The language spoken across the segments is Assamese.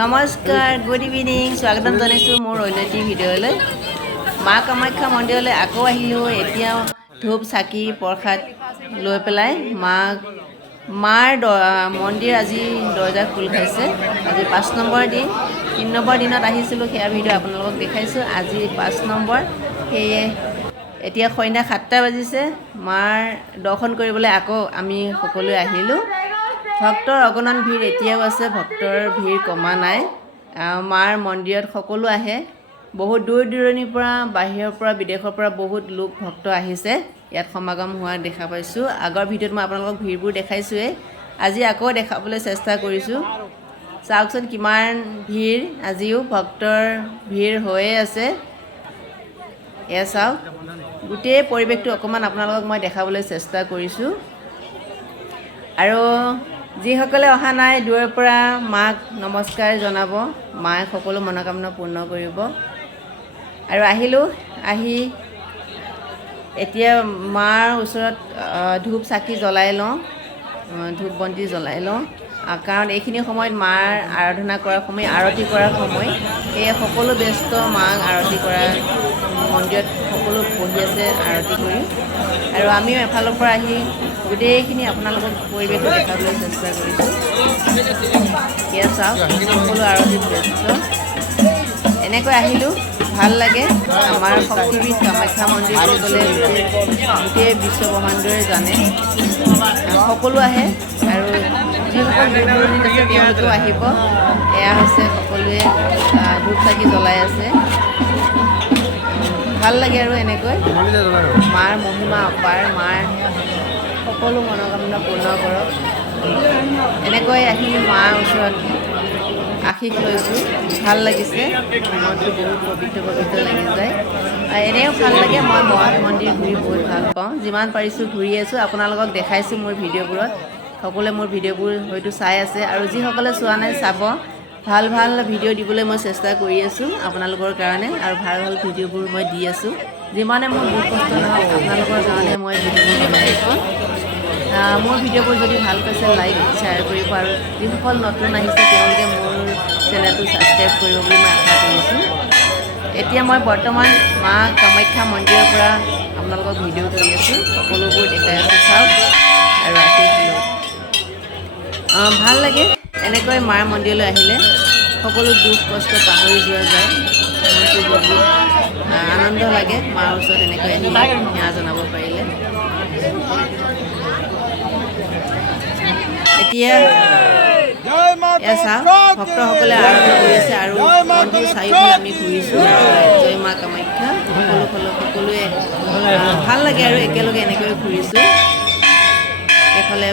নমস্কাৰ গুড ইভিনিং স্বাগতম জনাইছোঁ মোৰ অন্যটি ভিডিঅ'লৈ মা কামাখ্যা মন্দিৰলৈ আকৌ আহিলোঁ এতিয়া ধূপ চাকি প্ৰসাদ লৈ পেলাই মাৰ মন্দিৰ আজি দৰ্জা খোল খাইছে আজি 5 নম্বৰ দিন 3 নম্বৰ দিনত আহিছিলোঁ সেয়া ভিডিঅ' আপোনালোকক দেখাইছোঁ আজি 5 নম্বৰ সেয়ে এতিয়া সন্ধ্যা 7টা বাজিছে মাৰ দৰ্শন কৰিবলৈ আকৌ আমি সকলোৱে আহিলোঁ ভক্তৰ অগণন ভিৰ এতিয়াও আছে ভক্তৰ ভিৰ কমা নাই মাৰ মন্দিৰত সকলো আহে বহুত দূৰ দূৰণিৰ পৰা বাহিৰৰ পৰা বিদেশৰ পৰা বহুত লোক ভক্ত আহিছে ইয়াত সমাগম হোৱা দেখা পাইছোঁ আগৰ ভিডিঅ'ত মই আপোনালোকক ভিৰবোৰ দেখাইছোঁৱে আজি আকৌ দেখাবলৈ চেষ্টা কৰিছোঁ চাওকচোন কিমান ভিৰ আজিও ভক্তৰ ভিৰ হৈয়ে আছে এয়া চাওক গোটেই পৰিৱেশটো অকণমান আপোনালোকক মই দেখাবলৈ চেষ্টা কৰিছোঁ আৰু যিসকলে অহা নাই দূৰৰ পৰা মাক নমস্কাৰ জনাব মায়ে সকলো মনোকামনা পূৰ্ণ কৰিব আৰু আহিলোঁ আহি এতিয়া মাৰ ওচৰত ধূপ চাকি জ্বলাই লওঁ ধূপ বন্তি জ্বলাই লওঁ কাৰণ এইখিনি সময়ত মাৰ আৰাধনা কৰাৰ সময় আৰতি কৰাৰ সময় সেয়ে সকলো ব্যস্ত মাক আৰতি কৰাৰ মন্দিৰত সকলো বহি আছে আৰতি কৰি আৰু আমিও এফালৰ পৰা আহি গোটেইখিনি আপোনালোকক পৰিৱেশটো দেখাবলৈ চেষ্টা কৰিছোঁ এয়া চাওক সকলো আৰতিত ব্যস্ত এনেকৈ আহিলোঁ ভাল লাগে আমাৰ শক্তিপীঠ কামাখ্যা মন্দিৰ বুলি ক'লে গোটেই বিশ্বব্ৰহ্মাণ্ডই জানে সকলো আহে আৰু যিসকল দূৰ দূৰণিত আছে তেওঁলোকেও আহিব এয়া হৈছে সকলোৱে ধূপ চাকি জ্বলাই আছে ভাল লাগে আৰু এনেকৈ মাৰ মহিমা অপাৰ মাৰ সকলো মনোকামনা পূৰ্ণ কৰক এনেকৈ আহি মাৰ ওচৰত আশীষ লৈছোঁ ভাল লাগিছে মনটো বহুত পবিত্ৰ পবিত্ৰ লাগি যায় এনেও ভাল লাগে মই মঠ মন্দিৰ ঘূৰি বহুত ভাল পাওঁ যিমান পাৰিছোঁ ঘূৰি আছোঁ আপোনালোকক দেখাইছোঁ মোৰ ভিডিঅ'বোৰত সকলোৱে মোৰ ভিডিঅ'বোৰ হয়তো চাই আছে আৰু যিসকলে চোৱা নাই চাব ভাল ভাল ভিডিঅ' দিবলৈ মই চেষ্টা কৰি আছোঁ আপোনালোকৰ কাৰণে আৰু ভাল ভাল ভিডিঅ'বোৰ মই দি আছোঁ যিমানে মোৰ বহুত কষ্ট নহওক আপোনালোকৰ কাৰণে মই ভিডিঅ'বোৰ বনাই আছোঁ মোৰ ভিডিঅ'বোৰ যদি ভাল পাইছে লাইক শ্বেয়াৰ কৰিব আৰু যিসকল নতুন আহিছে তেওঁলোকে মোৰ চেনেলটো ছাবস্ক্ৰাইব কৰিব বুলি মই আশা কৰিছোঁ এতিয়া মই বৰ্তমান মা কামাখ্যা মন্দিৰৰ পৰা আপোনালোকক ভিডিঅ' কৰি আছোঁ সকলোবোৰ দেখাই আছোঁ চাওক আৰু আশীষ লওক ভাল লাগে এনেকৈ মাৰ মন্দিৰলৈ আহিলে সকলো দুখ কষ্ট পাহৰি যোৱা যায় মনটো বহুত আনন্দ লাগে মাৰ ওচৰত এনেকৈ আহিলে সেৱা জনাব পাৰিলে এতিয়া এয়া চাওক ভক্তসকলে আৰাধনা কৰি আছে আৰু মন্দিৰ চাৰিওফালে আমি ঘূৰিছোঁ জয় মা কামাখ্যা সকলোৱে ভাল লাগে আৰু একেলগে এনেকৈ ঘূৰিছোঁ এইফালে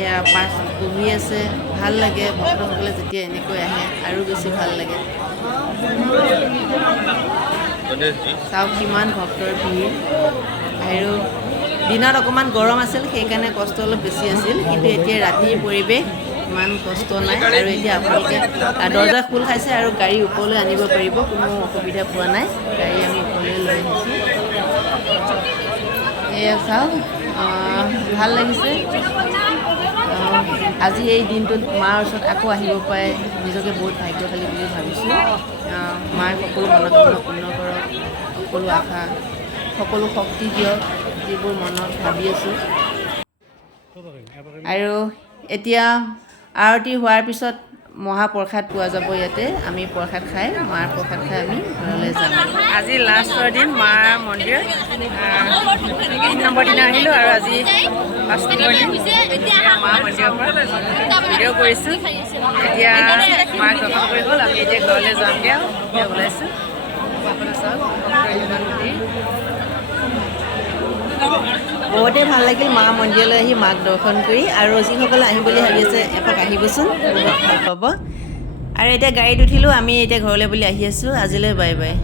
এয়া পাছ বহি আছে ভাল লাগে ভক্তসকলে যেতিয়া এনেকৈ আহে আৰু বেছি ভাল লাগে চাওক কিমান ভক্তৰ ভিৰ আৰু দিনত অকণমান গৰম আছিল সেইকাৰণে কষ্ট অলপ বেছি আছিল কিন্তু এতিয়া ৰাতিৰ পৰিৱেশ ইমান কষ্ট নাই আৰু এতিয়া আপোনালোকে দৰ্জা খোল খাইছে আৰু গাড়ী ওপৰলৈ আনিব পাৰিব কোনো অসুবিধা পোৱা নাই গাড়ী আমি ওপৰলৈ লৈ আহিছোঁ এয়া চাওক ভাল লাগিছে আজি এই দিনটোত মাৰ ওচৰত আকৌ আহিব পাৰে নিজকে বহুত ভাগ্যশালী বুলি ভাবিছোঁ মাৰ সকলো মনোকামনা পূৰ্ণ কৰক সকলো আশা সকলো শক্তি দিয়ক যিবোৰ মনত ভাবি আছোঁ আৰু এতিয়া আৰতি হোৱাৰ পিছত মহাপ্ৰসাদ পোৱা যাব ইয়াতে আমি প্ৰসাদ খাই মাৰ প্ৰসাদ খাই আমি ঘৰলৈ যাম আজি লাষ্টৰ দিন মাৰ মন্দিৰত 3 নম্বৰ দিনা আহিলোঁ আৰু আজি 5 নম্বৰ দিন মা মন্দিৰৰ পৰা ভিডিঅ' কৰিছোঁ এতিয়া মাক দৰ্শন কৰি গ'ল আমি এতিয়া ঘৰলৈ যামগৈ আৰু এতিয়া ওলাইছোঁ বহুতেই ভাল লাগিল মা মন্দিৰলৈ আহি মাক দৰ্শন কৰি আৰু যিসকলে আহিম বুলি ভাবি আছে এপাক আহিবচোন বহুত ভাল পাব আৰু এতিয়া গাড়ীত উঠিলোঁ আমি এতিয়া ঘৰলৈ বুলি আহি আছোঁ আজিলৈ বাই বাই